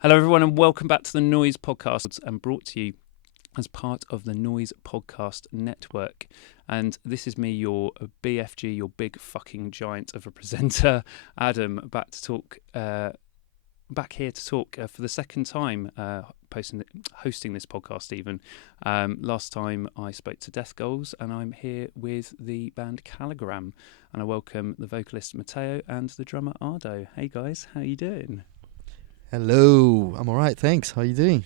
Hello, everyone, and welcome back to the Noizze podcast, and brought to you as part of the Noizze Podcast Network. And this is me, your BFG, your big fucking giant of a presenter, Adam, back here to talk for the second time, hosting this podcast. Even last time I spoke to Death Goals, and I'm here with the band Calligram, and I welcome the vocalist Matteo and the drummer Ardo. Hey guys, how you doing? Hello, I'm all right, thanks. How are you doing?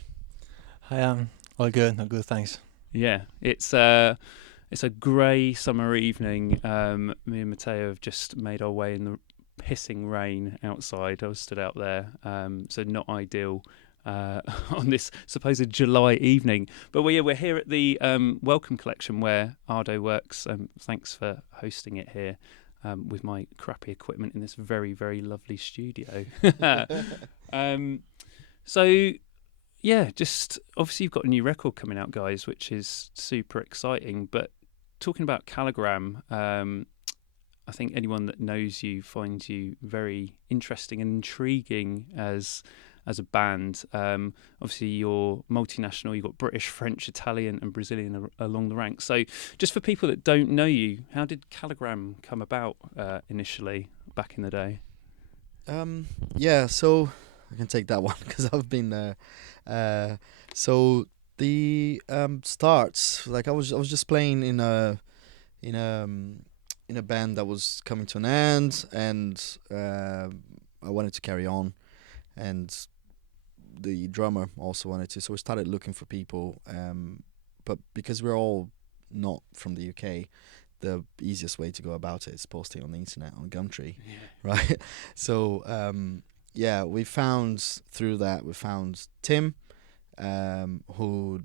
Hi, all good, thanks. Yeah, it's a grey summer evening. Me and Matteo have just made our way in the pissing rain outside. I was stood out there, so not ideal on this supposed July evening. But we're here at the Welcome Collection where Ardo works. Thanks for hosting it here. With my crappy equipment in this very, very lovely studio. So, yeah, just obviously you've got a new record coming out, guys, which is super exciting. But talking about Calligram, I think anyone that knows you finds you very interesting and intriguing as a band. Obviously you're multinational, you've got British, French, Italian and Brazilian along the ranks. So just for people that don't know you, how did Calligram come about initially back in the day? Yeah, so I can take that one because I've been there. So the starts, like I was just playing in a band that was coming to an end, and I wanted to carry on, and the drummer also wanted to, so we started looking for people, but because we're all not from the UK, the easiest way to go about it is posting on the internet on Gumtree, right? So we found Tim, who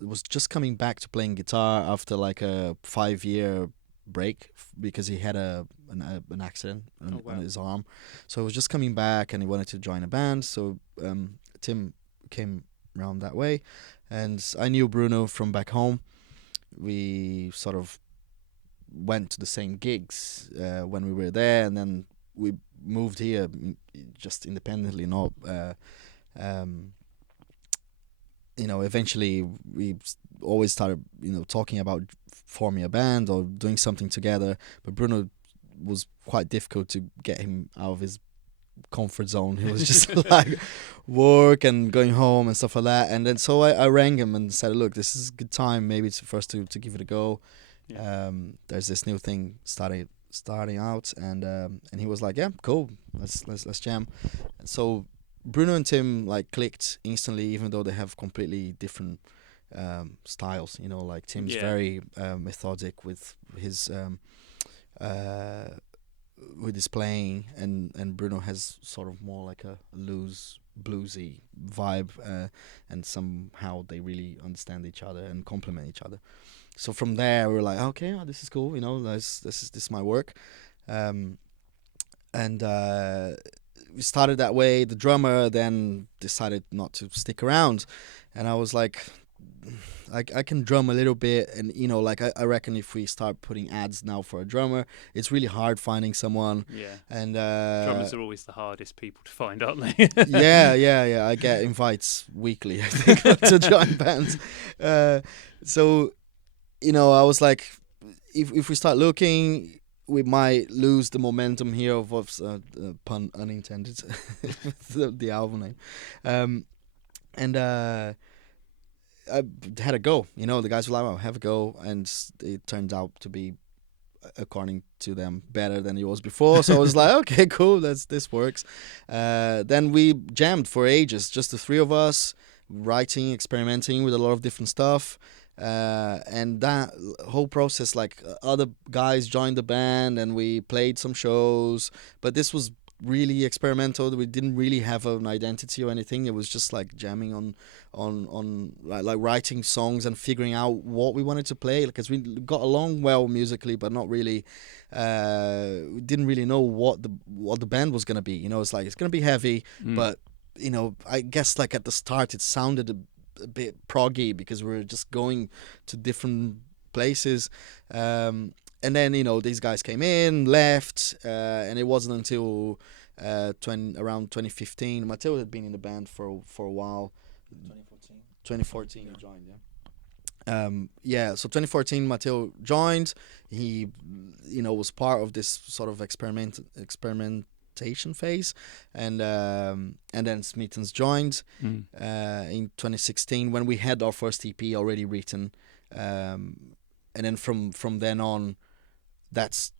was just coming back to playing guitar after like a 5-year break because he had an accident on his arm, so he was just coming back and he wanted to join a band. So Tim came around that way, and I knew Bruno from back home. We sort of went to the same gigs when we were there, and then we moved here just independently, not eventually we always started talking about forming a band or doing something together, but Bruno was quite difficult to get him out of his comfort zone. He was just like work and going home and stuff like that. And then so I rang him and said, look, this is a good time maybe for us to give it a go. There's this new thing starting out, and he was like, yeah, cool, let's jam. And so Bruno and Tim like clicked instantly, even though they have completely different styles. Like Tim's very methodic with his playing, and Bruno has sort of more like a loose bluesy vibe, and somehow they really understand each other and complement each other. So from there we were like, okay, this is cool, this might work, and we started that way. The drummer then decided not to stick around, and I was like, I can drum a little bit, and I reckon if we start putting ads now for a drummer, it's really hard finding someone. And drummers are always the hardest people to find, aren't they? yeah, I get invites weekly, I think, to join bands. So I was like, if we start looking, we might lose the momentum here of pun unintended the album name. I had a go. The guys were like, "Well, have a go," and it turned out to be, according to them, better than it was before. So I was like, "Okay, cool, this works." Then we jammed for ages, just the three of us, writing, experimenting with a lot of different stuff, and that whole process, like other guys joined the band, and we played some shows, but this was really experimental. We didn't really have an identity or anything. It was just like jamming on like writing songs and figuring out what we wanted to play, because we got along well musically, but not really we didn't really know what the band was gonna be. It's like, it's gonna be heavy, but I guess like at the start it sounded a bit proggy because we were just going to different places, and then these guys came in, left, and it wasn't until around 2015. Matteo had been in the band for a while. 2014. 2014 you joined, yeah. So 2014 Matteo joined. He, was part of this sort of experimentation phase, and then Smeetens joined in 2016 when we had our first EP already written, and then from then on, that's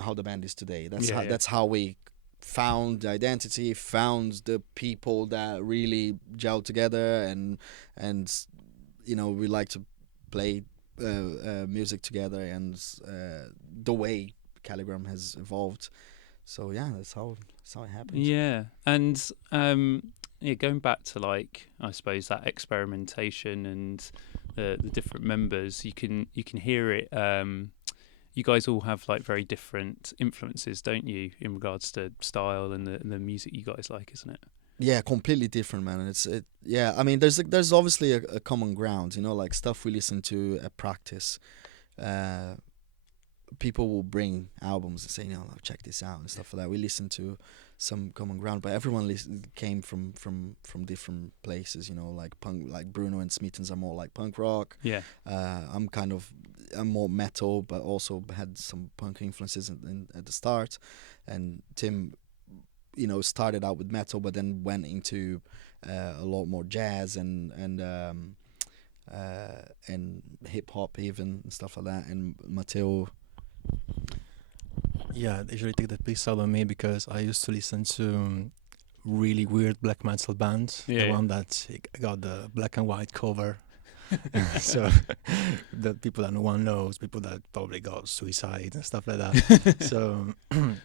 how the band is today. That's how we found the identity, found the people that really gel together, and we like to play music together, and the way Calligram has evolved. So yeah, that's how it happened. Yeah, and going back to I suppose that experimentation and the different members, you can hear it. You guys all have very different influences, don't you, in regards to style and the music you guys like, isn't it? Yeah, completely different, man. I mean, there's obviously a common ground, like stuff we listen to at practice. People will bring albums and say, check this out and stuff like that. We listen to some common ground, but everyone came from different places, like punk, like Bruno and Smeetens are more like punk rock. Yeah. I'm more metal, but also had some punk influences at the start. And Tim, started out with metal, but then went into a lot more jazz and hip hop even and stuff like that. And Matteo. Yeah, they usually take the piss out of me because I used to listen to really weird black metal bands. Yeah, the one that got the black and white cover. So the people that no one knows, people that probably got suicide and stuff like that. So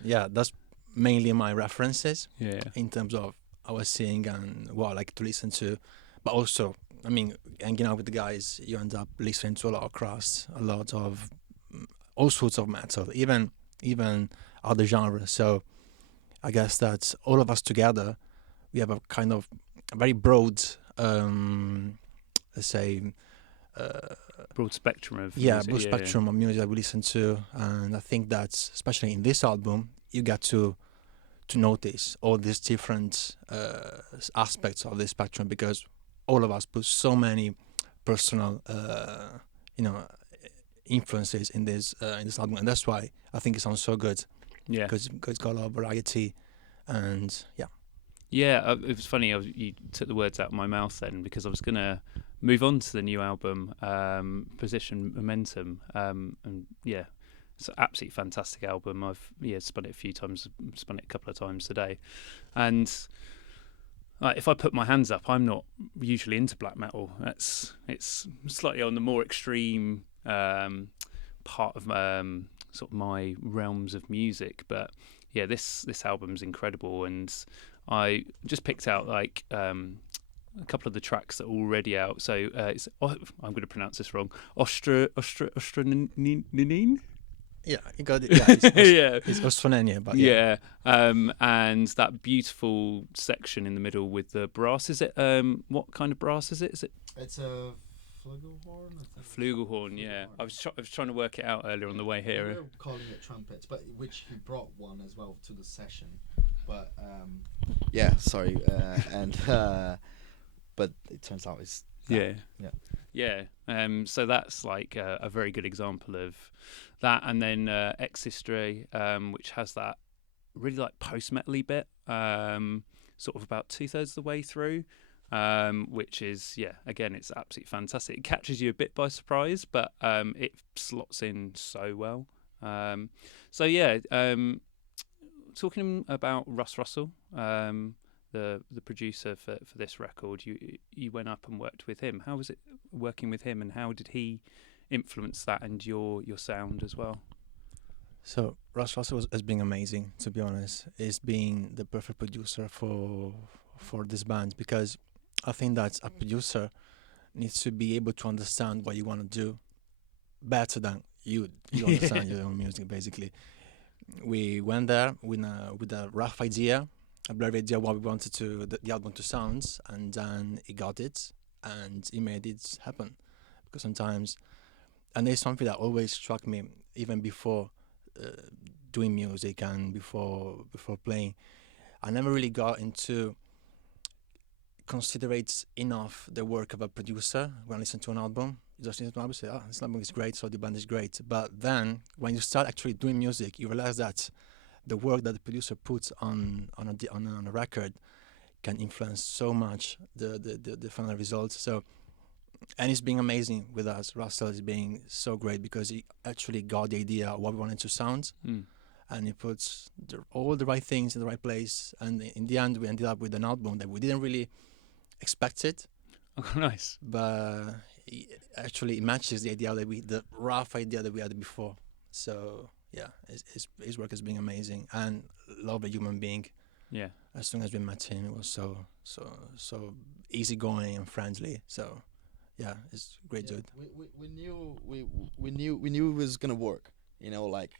yeah, that's mainly my references. Yeah. In terms of I was seeing and what I like to listen to, but also, I mean, hanging out with the guys, you end up listening to a lot of crust, a lot of all sorts of metal, even other genres. So I guess that all of us together, we have a kind of very broad, let's say, broad spectrum of music, music. Spectrum of music that we listen to, and I think that especially in this album, you get to notice all these different aspects of this spectrum, because all of us put so many personal, influences in this album, and that's why I think it sounds so good. Yeah, because it's got a lot of variety, and yeah. Yeah, it was funny. You took the words out of my mouth then, because I was gonna move on to the new album, Position Momentum, and yeah, it's an absolutely fantastic album. I've spun it a few times, spun it a couple of times today, and if I put my hands up, I'm not usually into black metal. It's slightly on the more extreme part of sort of my realms of music, but yeah, this album's incredible, and I just picked out a couple of the tracks that are already out. So it's I'm going to pronounce this wrong. Ostronin. Yeah, you got it. Yeah, it's Ostronin, but yeah. And that beautiful section in the middle with the brass. Is it what kind of brass is it? It's a flugelhorn. Flugelhorn, yeah. I was trying to work it out earlier on the way here. We were calling it trumpets, but which he brought one as well to the session. But but it turns out it's that. Yeah. So that's a very good example of that, and then Existre, which has that really post-metal-y bit, sort of about 2/3 of the way through, which is again, it's absolutely fantastic. It catches you a bit by surprise, but it slots in so well. Talking about Russ Russell, the producer for this record, you went up and worked with him. How was it working with him, and how did he influence that and your sound as well? So Russ Russell has been amazing, to be honest. He's been the perfect producer for this band, because I think that a producer needs to be able to understand what you want to do better than you understand your own music, basically. We went there with a rough idea, a blurry idea what we wanted the album to sound, and then he got it and he made it happen. Because sometimes, and there's something that always struck me even before doing music and before playing, I never really got into considerate enough the work of a producer when I listen to an album. You just listen to an album and say, oh, this album is great, so the band is great. But then when you start actually doing music, you realize that the work that the producer puts on a record can influence so much the final results. So, and it's been amazing with us. Russell is being so great because he actually got the idea of what we wanted to sound. And he puts all the right things in the right place. And in the end, we ended up with an album that we didn't really expect it. Oh, nice. But it matches the rough idea that we had before. So yeah, his work has been amazing, and lovely human being. Yeah. As soon as we met him, it was so easygoing and friendly. So yeah, it's a great dude. We knew it was gonna work. You know, like,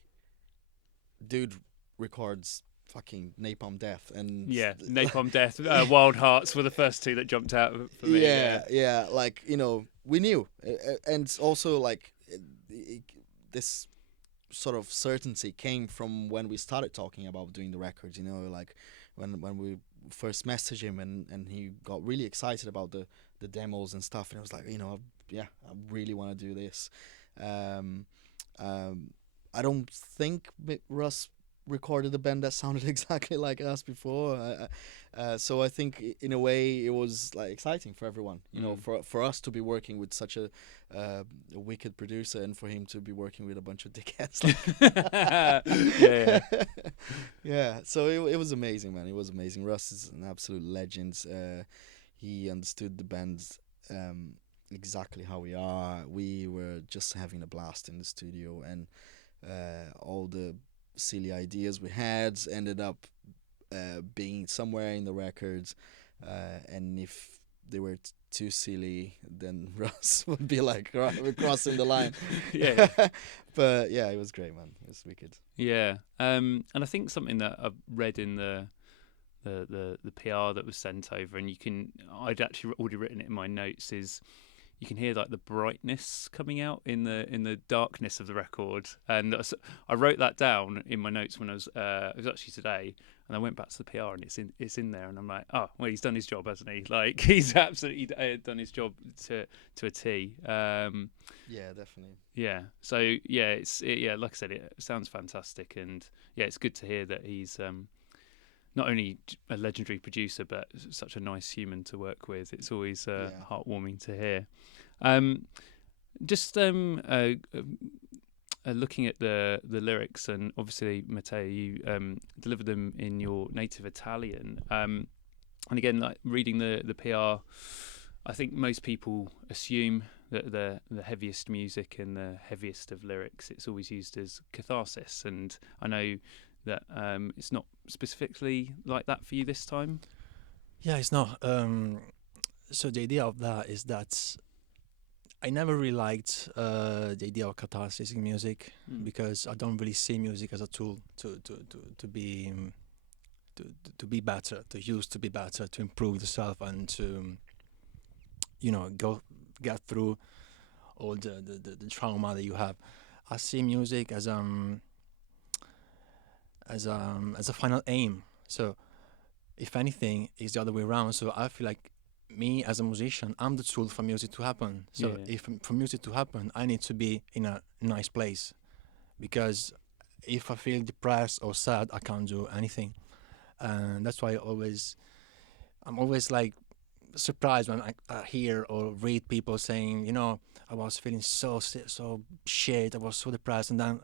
dude records fucking Napalm Death and Napalm Death, Wild Hearts were the first two that jumped out for me. Yeah, like, you know, we knew, and also like this sort of certainty came from when we started talking about doing the records. You know, like when we first messaged him and he got really excited about the demos and stuff, and I was like, you know, I really want to do this. I don't think Russ recorded a band that sounded exactly like us before, so I think in a way it was like exciting for everyone, you know, for us to be working with such a wicked producer, and for him to be working with a bunch of dickheads. Yeah. So it was amazing, man. It was amazing. Russ is an absolute legend. He understood the band exactly how we are. We were just having a blast in the studio, and all the silly ideas we had ended up being somewhere in the records, and if they were too silly, then Russ would be like, we're crossing the line. Yeah. But yeah, it was great, man. It was wicked. Yeah. And I think something that I've read in the PR that was sent over, and I'd actually already written it in my notes, is you can hear like the brightness coming out in the darkness of the record, and I wrote that down in my notes when it was actually today, and I went back to the PR and it's in there, and I'm like, oh well, he's done his job, hasn't he? Like, he's absolutely done his job to a T. Yeah, definitely. Yeah. So yeah, like I said, it sounds fantastic, and yeah, it's good to hear that he's not only a legendary producer, but such a nice human to work with. It's always heartwarming to hear. Looking at the lyrics, and obviously, Matteo, you delivered them in your native Italian. And again, like reading the PR, I think most people assume that the heaviest music and the heaviest of lyrics, it's always used as catharsis. And I know that it's not specifically like that for you this time. Yeah, it's not. So the idea of that is that I never really liked the idea of catharsis in music, because I don't really see music as a tool to be better, to use to be better, to improve yourself, and to, you know, get through all the trauma that you have. I see music as a final aim. So if anything, it's the other way around. So I feel like me as a musician, I'm the tool for music to happen. So if for music to happen, I need to be in a nice place, because if I feel depressed or sad, I can't do anything. And that's why I'm always like surprised when I hear or read people saying, you know, I was feeling so shit, I was so depressed, and then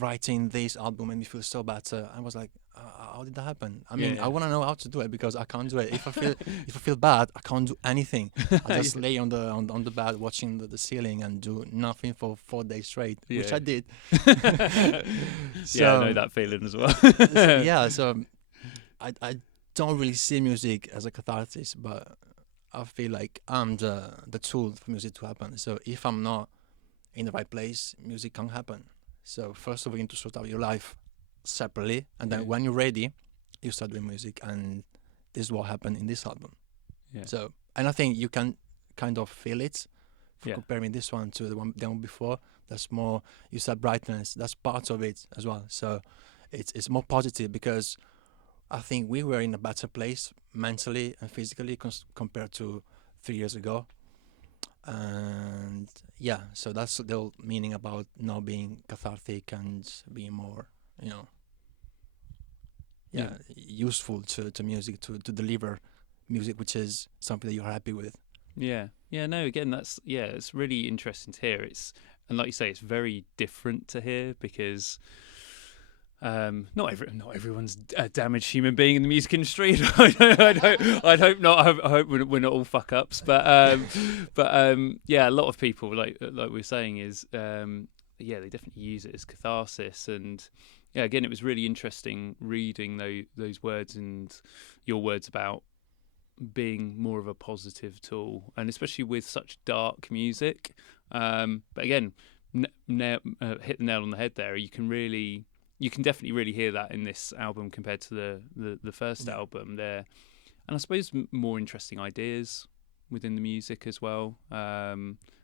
writing this album made me feel so better. I was like, how did that happen? I mean, I want to know how to do it, because I can't do it. If I feel bad, I can't do anything. I just lay on the bed watching the ceiling and do nothing for 4 days straight, which I did. So, I know that feeling as well. So I don't really see music as a catharsis, but I feel like I'm the tool for music to happen. So if I'm not in the right place, music can't happen. So first of all, you need to sort out your life separately, and then when you're ready, you start doing music, and this is what happened in this album. Yeah. So, and I think you can kind of feel it comparing this one to the one before. That's more, you said brightness, that's part of it as well. So it's more positive, because I think we were in a better place mentally and physically compared to 3 years ago. And yeah, so that's the whole meaning about not being cathartic and being more, you know, useful to music, to deliver music which is something that you're happy with. Yeah. No, again, it's really interesting to hear. And like you say, it's very different to hear because not everyone's a damaged human being in the music industry. I'd hope not. I hope we're not all fuck ups. But yeah, a lot of people, like we were saying, is they definitely use it as catharsis. And yeah, again, it was really interesting reading those words and your words about being more of a positive tool, and especially with such dark music. But again, hit the nail on the head there. You can definitely really hear that in this album compared to the first album there. And I suppose more interesting ideas within the music as well,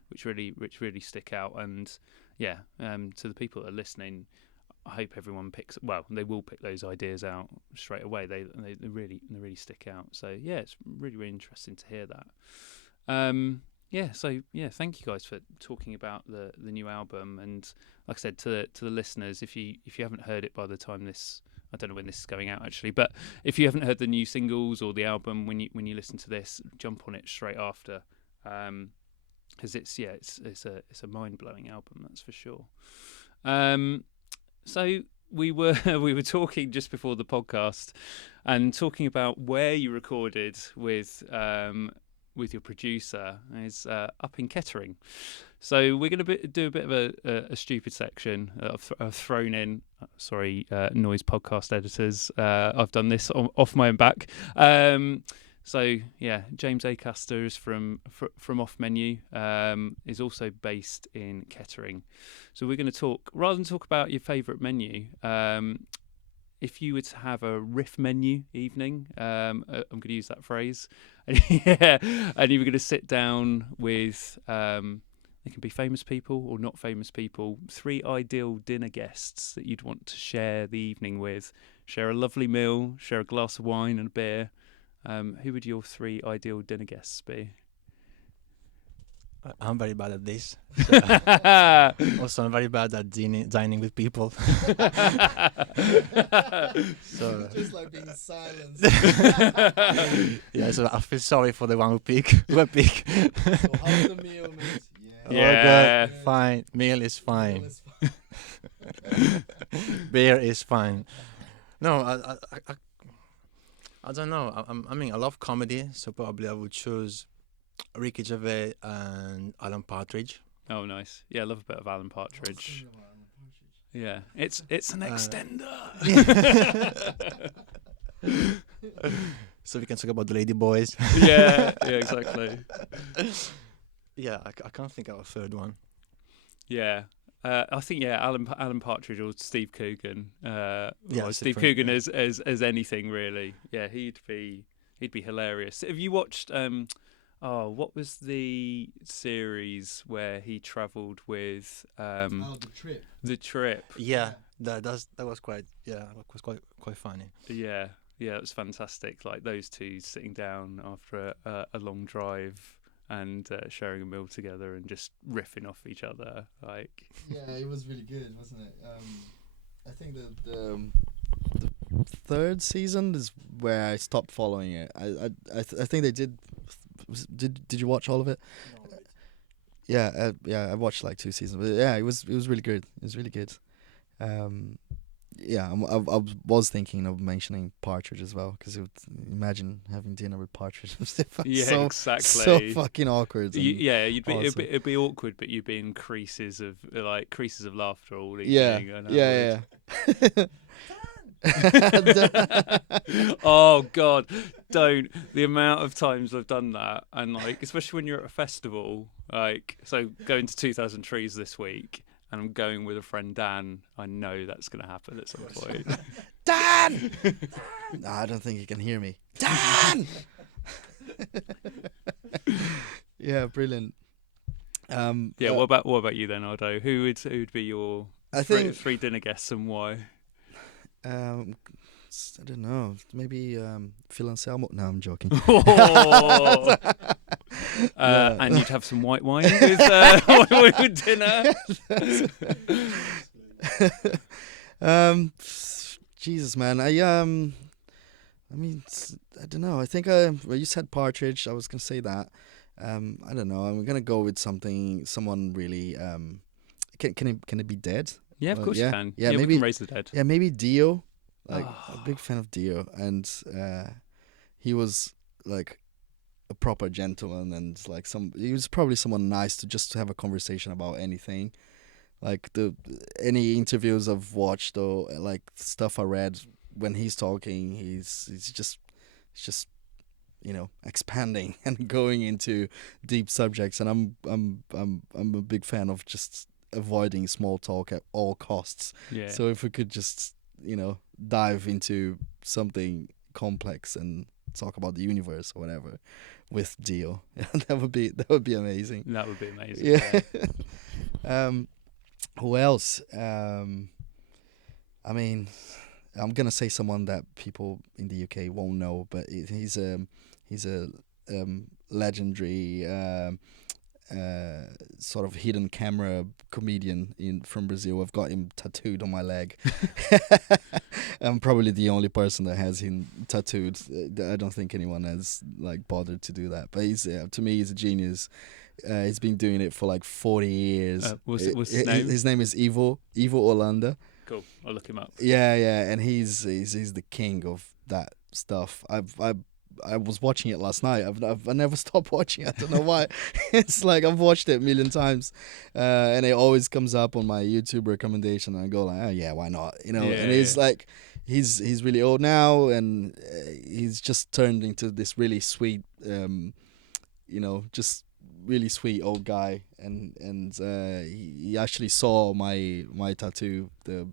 which really stick out. And yeah, to the people that are listening, I hope everyone they will pick those ideas out straight away. They really stick out. So yeah, it's really, really interesting to hear that. Thank you guys for talking about the new album. And like I said, to the listeners, if you haven't heard it by the time I don't know when this is going out actually, but if you haven't heard the new singles or the album when you listen to this, jump on it straight after, because it's a mind-blowing album, that's for sure. So we were talking just before the podcast and talking about where you recorded with your producer is up in Kettering. So we're going to do a bit of a stupid section. I've thrown in, noise podcast editors. I've done this off my own back. So yeah, James Acaster is from Off Menu, is also based in Kettering. So we're going to talk, rather than talk about your favourite menu, if you were to have a riff menu evening, I'm going to use that phrase, and you were going to sit down with, they can be famous people or not famous people, 3 ideal dinner guests that you'd want to share the evening with, share a lovely meal, share a glass of wine and a beer. Who would your 3 ideal dinner guests be? I'm very bad at this. So also, I'm very bad at dining with people. So just like being silenced. Yeah, so I feel sorry for the one who pick. So how's the meal, mate? Yeah. Good, fine. Meal is fine. Beer is fine. No, I don't know. I mean, I love comedy, so probably I would choose Ricky Gervais and Alan Partridge. Oh, nice. Yeah, I love a bit of Alan Partridge. Yeah, it's an extender. So we can talk about the Lady Boys. yeah, exactly. Yeah, I can't think of a third one. Yeah. I think Alan Partridge or Steve Coogan. Steve different. Coogan as anything really. Yeah, he'd be hilarious. Have you watched what was the series where he travelled with The Trip? Yeah, that was quite funny. Yeah, it was fantastic. Like those two sitting down after a long drive and sharing a meal together and just riffing off each other. Like, yeah, it was really good, wasn't it? I think the third season is where I stopped following it. I think they did. Did you watch all of it? No. Yeah, I watched like 2 seasons, but yeah, it was really good. It was really good. Yeah, I was thinking of mentioning Partridge as well, because imagine having dinner with Partridge. Exactly. So fucking awkward. It'd be awkward, but you'd be in creases of laughter all evening. Yeah. Oh God, don't. The amount of times I've done that, and like, especially when you're at a festival, like, so going to 2000 Trees this week, and I'm going with a friend Dan. I know that's going to happen at some point. Dan! No, I don't think you can hear me. Dan! Yeah, brilliant. What about you then, Ardo? Who would be your three dinner guests and why? I don't know. Maybe Phil Anselmo. No, I'm joking. Oh. Yeah. And you'd have some white wine with dinner. Jesus, man. I mean, I don't know. I think well, you said Partridge. I was gonna say that. I don't know. I'm gonna go with someone really. Can it be dead? Yeah, of course yeah. you can. Yeah, we maybe can raise the dead. Yeah, maybe Dio. Like Oh. a big fan of Dio, and he was like a proper gentleman, and like he was probably someone nice to just have a conversation about anything. Like any interviews I've watched or like stuff I read, when he's talking, he's just expanding and going into deep subjects, and I'm a big fan of just avoiding small talk at all costs. Yeah. So if we could just dive into something complex and talk about the universe or whatever with Dio, that would be amazing. That would be amazing. Yeah. Who else? I mean, I'm gonna say someone that people in the UK won't know, but he's a legendary sort of hidden camera comedian from Brazil. I've got him tattooed on my leg. I'm probably the only person that has him tattooed. I don't think anyone has like bothered to do that. But to me, he's a genius. He's been doing it for like 40 years. What's his name? His name is Ivo Holanda. Cool. I'll look him up. Yeah, and he's the king of that stuff. I was watching it last night. I never stopped watching. I don't know why. It's like I've watched it a million times, and it always comes up on my YouTube recommendation. And I go like, oh yeah, why not? Yeah, and he's like, he's really old now, and he's just turned into this really sweet, just really sweet old guy. And he actually saw my tattoo. The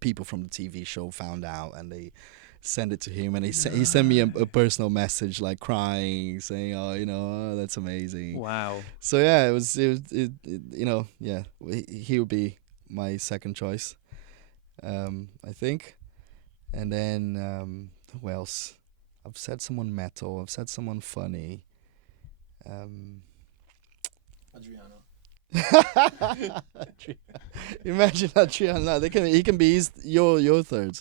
people from the TV show found out, and they send it to him, and he sent me a personal message like crying, saying, "Oh, that's amazing." Wow. So yeah, he would be my second choice, I think. And then who else? I've said someone metal. I've said someone funny. Adriano. Imagine Adriano. He can be your third.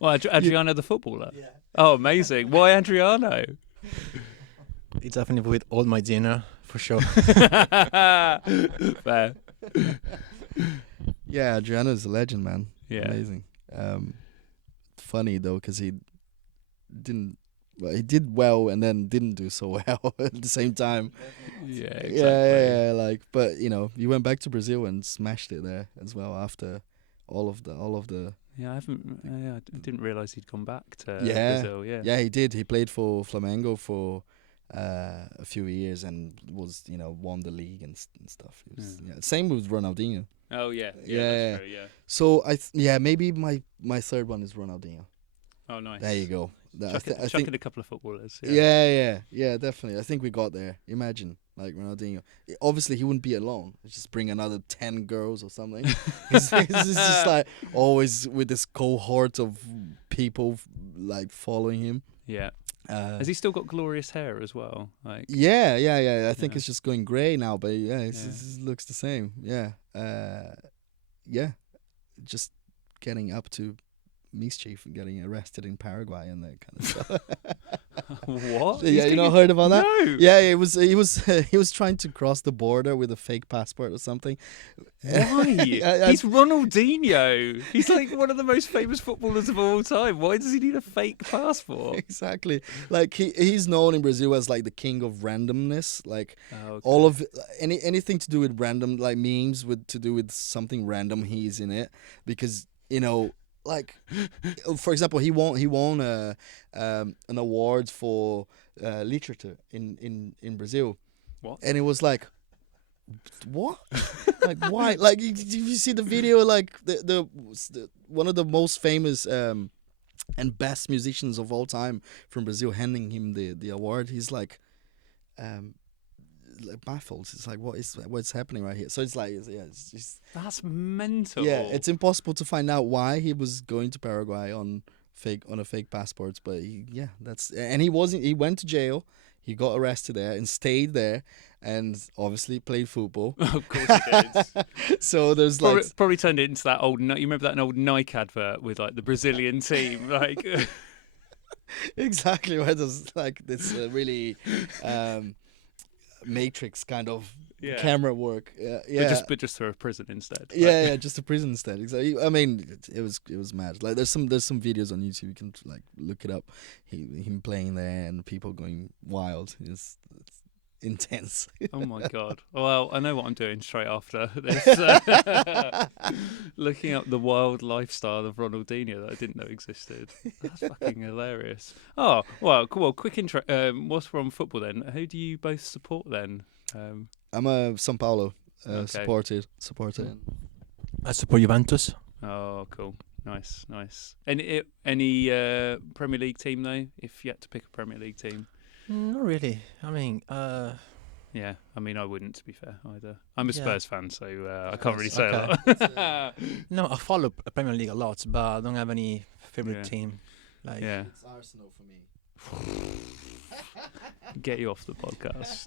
Well, Adriano the footballer. Yeah. Oh, amazing! Why Adriano? It's definitely with all my dinner for sure. Fair. Yeah, Adriano's a legend, man. Yeah. Amazing. Funny though, because he did well and then didn't do so well at the same time. Yeah, exactly. Yeah, but you went back to Brazil and smashed it there as well after all of the. Yeah, I didn't realise he'd gone back to Yeah. Brazil. Yeah. Yeah, he did. He played for Flamengo for a few years and was won the league and stuff. Same with Ronaldinho. Oh yeah. Yeah. That's true, yeah. So maybe my third one is Ronaldinho. Oh, nice. There you go. I Chuck think in a couple of footballers. yeah, definitely. I think we got there. Imagine like Ronaldinho. Obviously, he wouldn't be alone. Just bring another 10 girls or something. He's just like always with this cohort of people like following him. Yeah. Has he still got glorious hair as well? Like. Yeah. I think it's just going grey now, but it looks the same. Yeah. Just getting up to mischief and getting arrested in Paraguay and that kind of stuff. What? Yeah, you not heard about that? No. Yeah, he was trying to cross the border with a fake passport or something. Why? He's Ronaldinho. He's like one of the most famous footballers of all time. Why does he need a fake passport? Exactly. Like he's known in Brazil as like the king of randomness. Like Okay. all of anything to do with random, like memes to do with something random, he's in it because like, for example, he won an award for literature in Brazil. What? And it was like, what? Like why? Like did you see the video? Like the one of the most famous and best musicians of all time from Brazil handing him the award. He's like, like, baffled. It's like, what's happening right here? So it's like, it's just That's mental. yeah, it's impossible to find out why he was going to Paraguay on a fake passport. But he went to jail. He got arrested there and stayed there, and obviously played football. Of course he did. So there's Probably turned it into that old. You remember that old Nike advert with like the Brazilian team, like. exactly right. There's like this really Matrix kind of camera work. Yeah, but just through a prison instead. Yeah, just a prison instead. Exactly. I mean, it was mad. Like there's some videos on YouTube. You can like look it up. Him playing there and people going wild. It's intense. Oh my god. Well, I know what I'm doing straight after this. Looking up the wild lifestyle of Ronaldinho that I didn't know existed. That's fucking hilarious. Oh, well, cool. Well, quick intro. Whilst we're on football then, who do you both support then? I'm a São Paulo supporter. I support Juventus. Oh, cool. Nice. Any Premier League team though? If you had to pick a Premier League team. Not really. I mean, yeah. I mean, I wouldn't, to be fair, either. I'm a Spurs fan, so I can't really say okay. that. No, I follow Premier League a lot, but I don't have any favorite team. Like, It's Arsenal for me. Get you off the podcast.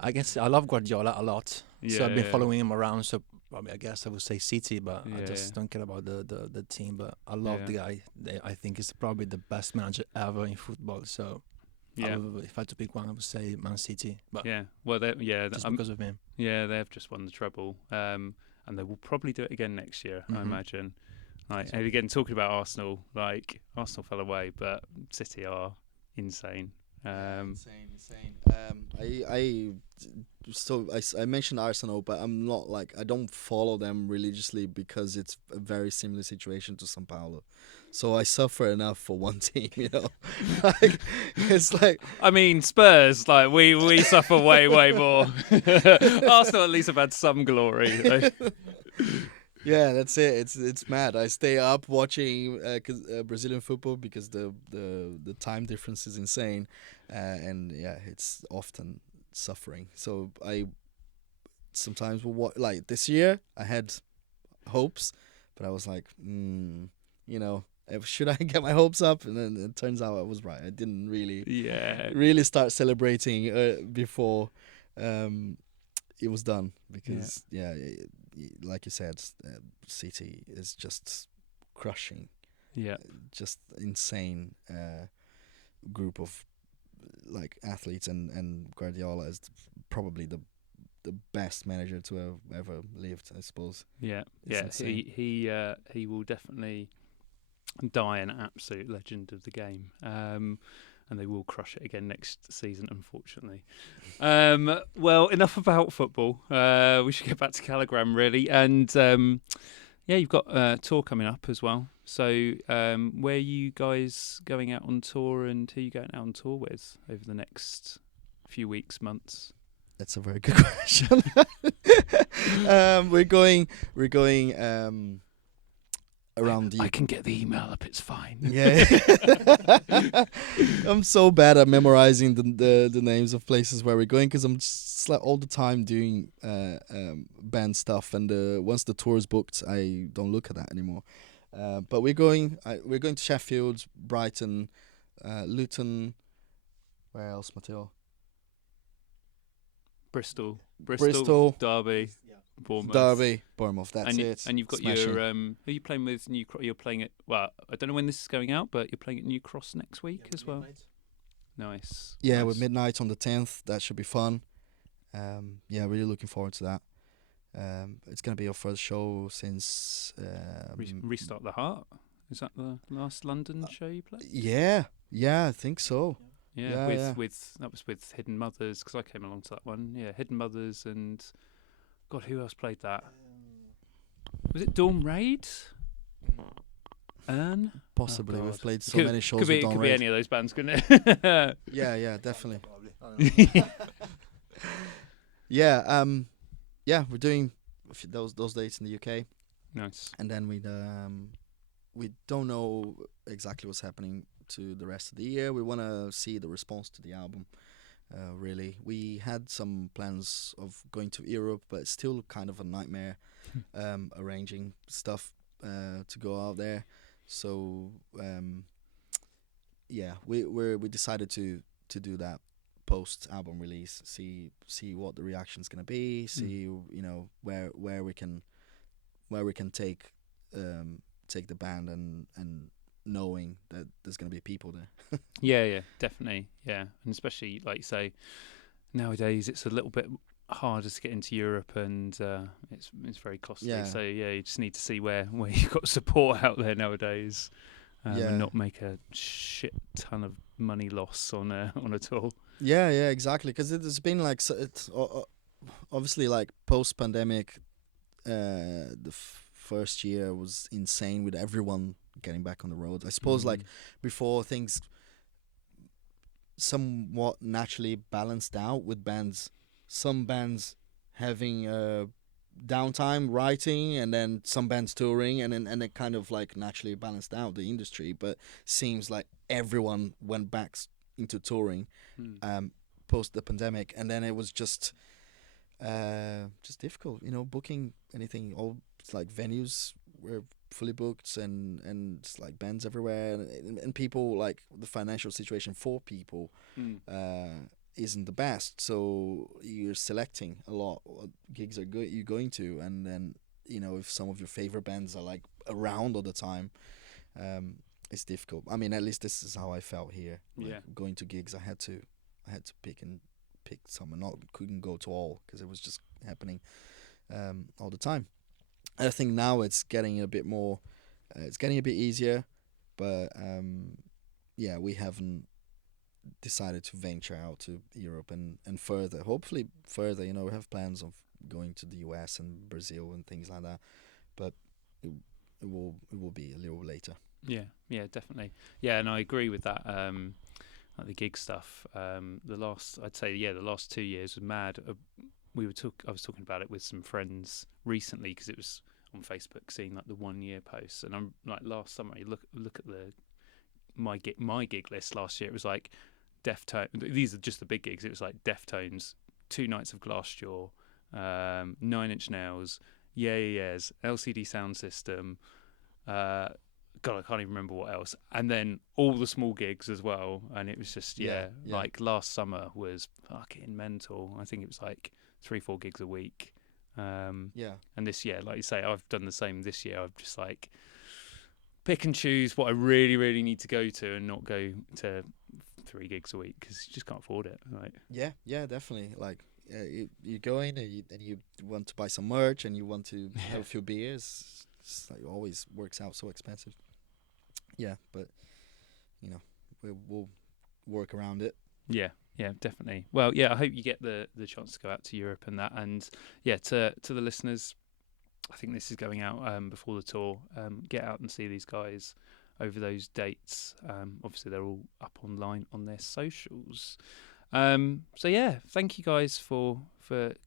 I guess I love Guardiola a lot, so I've been Yeah. following him around. So I guess I would say City, but I Yeah. just don't care about the team. But I love the guy. I think he's probably the best manager ever in football. So Yeah. if I had to pick one, I would say Man City. But Yeah. Well, just because of him. yeah, they've just won the treble, and they will probably do it again next year, I imagine. Like, and again, talking about Arsenal, like Arsenal fell away, but City are insane. Insane. I mentioned Arsenal, but I'm not like, I don't follow them religiously because it's a very similar situation to São Paulo. So I suffer enough for one team, you know. Like it's like, I mean, Spurs, like we suffer way more. Arsenal at least have had some glory. Like. yeah, that's it. It's mad. I stay up watching Brazilian football because the time difference is insane, and yeah, it's often suffering. So I sometimes will like this year I had hopes, but I was like, you know, should I get my hopes up? And then it turns out I was right. I didn't really start celebrating before it was done because like you said, City is just crushing. Yeah, just insane group of like athletes, and Guardiola is probably the best manager to have ever lived, I suppose. Yeah, It's yeah. insane. He will definitely die an absolute legend of the game. And they will crush it again next season, unfortunately. Well, enough about football. We should get back to Calligram, really. And you've got a tour coming up as well. So where are you guys going out on tour, and who are you going out on tour with over the next few weeks, months? That's a very good question. We're going around I can get the email up, it's fine. Yeah. I'm so bad at memorizing the names of places where we're going because I'm just like all the time doing band stuff, and once the tour is booked, I don't look at that anymore. But we're going to Sheffield, Brighton, Luton. Where else, Matteo? Bristol, Derby, Bournemouth. That's it. And you've got Smashing. your who are you playing with? You're playing at, well, I don't know when this is going out, but you're playing at New Cross next week as well. Nice. Yeah, nice. with Midnight on the 10th. That should be fun. Really looking forward to that. It's gonna be our first show since Restart the Heart. Is that the last London show you played? Yeah, I think so. With that was with Hidden Mothers, because I came along to that one. Yeah, Hidden Mothers and God, who else played that? Was it Dawn Raid? Ern? Possibly. Oh, We've God. played so many shows with Dawn Could be Raid. any of those bands, couldn't it? Yeah, definitely. Probably. We're doing those dates in the UK, Nice. and then we don't know exactly what's happening to the rest of the year. We want to see the response to the album, Really, we had some plans of going to Europe, but it's still kind of a nightmare arranging stuff to go out there. So yeah, we decided to do that post album release. See what the reaction's gonna be. See where we can take the band, and knowing that there's gonna be people there. Yeah, definitely. Yeah, and especially like you say, nowadays it's a little bit harder to get into Europe, and it's very costly. Yeah. So yeah, you just need to see where you've got support out there nowadays, and not make a shit ton of money loss on a tour. Yeah, exactly. Because it's been like obviously like post pandemic. The first year was insane with everyone getting back on the road. I suppose like before things somewhat naturally balanced out with bands. Some bands having downtime writing, and then some bands touring, and it kind of like naturally balanced out the industry. But seems like everyone went back into touring post the pandemic, and then it was just difficult, booking anything. All like venues were fully booked, and it's like bands everywhere, and people, like the financial situation for people isn't the best, so you're selecting a lot what gigs are you're going to, and then if some of your favorite bands are like around all the time, it's difficult. I mean, at least this is how I felt here. Like, going to gigs, I had to pick some, and couldn't go to all because it was just happening all the time. I think now it's getting a bit more, it's getting a bit easier, but yeah, we haven't decided to venture out to Europe and further. Hopefully further, we have plans of going to the US and Brazil and things like that, but it will be a little later. Yeah, definitely. Yeah, and I agree with that. Like the gig stuff. The last 2 years was mad. I was talking about it with some friends recently because it was on Facebook, seeing like the 1 year posts, and I'm like, last summer you look at my gig list last year. It was like Deftones. These are just the big gigs. It was like Deftones, 2 nights of Glassjaw, 9 Inch Nails, Yeah Yeahs, LCD Sound System. God, I can't even remember what else. And then all the small gigs as well. And it was just like last summer was fucking mental. I think it was like 3-4 gigs a week. And this year, like you say, I've done the same this year. I've just like pick and choose what I really, really need to go to, and not go to 3 gigs a week because you just can't afford it. Like, yeah, definitely. Like you go in and you want to buy some merch, and you want to have a few beers. It's like always works out so expensive. Yeah, but we'll work around it. Yeah, definitely. Well, yeah, I hope you get the chance to go out to Europe and that. And yeah, to the listeners, I think this is going out before the tour. Get out and see these guys over those dates. Obviously, they're all up online on their socials. So yeah, thank you guys for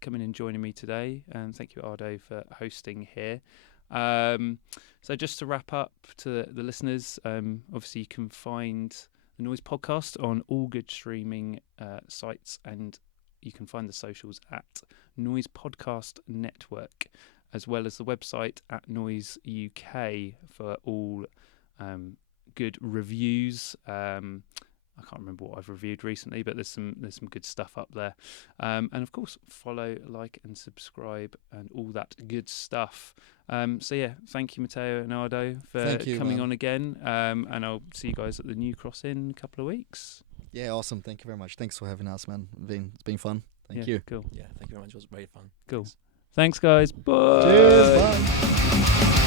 coming and joining me today, and thank you, Ardo, for hosting here. So just to wrap up to the listeners, obviously you can find the Noizze podcast on all good streaming sites, and you can find the socials at Noizze Podcast Network, as well as the website at Noizze UK for all good reviews. I can't remember what I've reviewed recently, but there's some good stuff up there. And of course, follow, like, and subscribe, and all that good stuff. So yeah, thank you, Matteo and Ardo, for coming on again. And I'll see you guys at the New Cross in a couple of weeks. Yeah, awesome. Thank you very much. Thanks for having us, man. It's been fun. Thank you. Cool. Yeah, thank you very much. It was very fun. Cool. Thanks guys. Bye. Cheers. Bye.